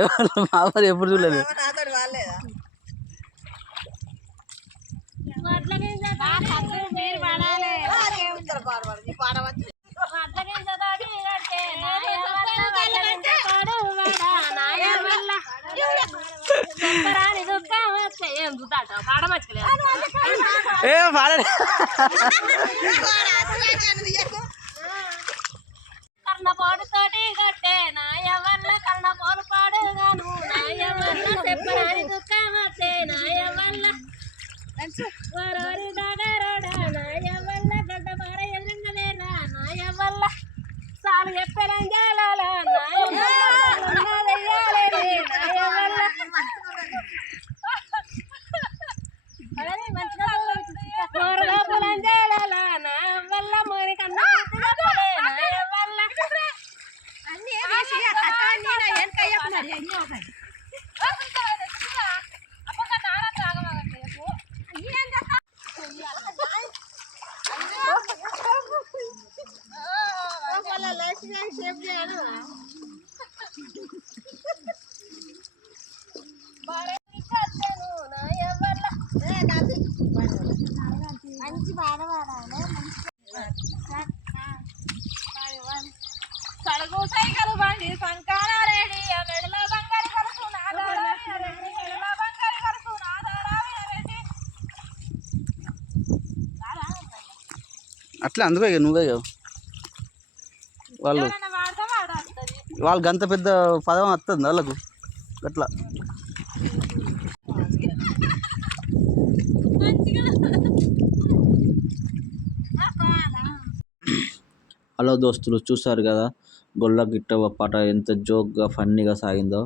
ఎవరు మావారు ఎప్పుడు చూడలేదు. ఏ పాడే కర్ణపోడు తోటి కొట్టే నాయ వల్ల కర్ణపోడు పాడుగాను నాయ వల్ల చెప్పరాని దుఃఖం వచ్చే నాయ వల్ల వరోరి దాడారోడా నాయ వల్ల గడ్డ పార ఎదురుంగలేరా నాయ వల్ల సాలు చెప్పరంజాల నాయ వల్ల మరి కన్నా మంచి పాట పాడాలి సడుగు సైకలు బండి సంకాల రెడీ మెడలో బంగారు కలుసు మెడలో బంగారు కలుసు అట్లా అందుకే నువ్వే వాళ్ళు వాళ్ళకి అంత పెద్ద పదం వస్తుంది వాళ్ళకు అట్లా. హలో దోస్తులు, చూసారు కదా గొల్ల గిట్ట పాట ఎంత జోక్గా ఫన్నీగా సాగిందో.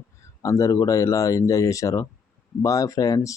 అందరు కూడా ఎలా ఎంజాయ్ చేశారో. Boy friends.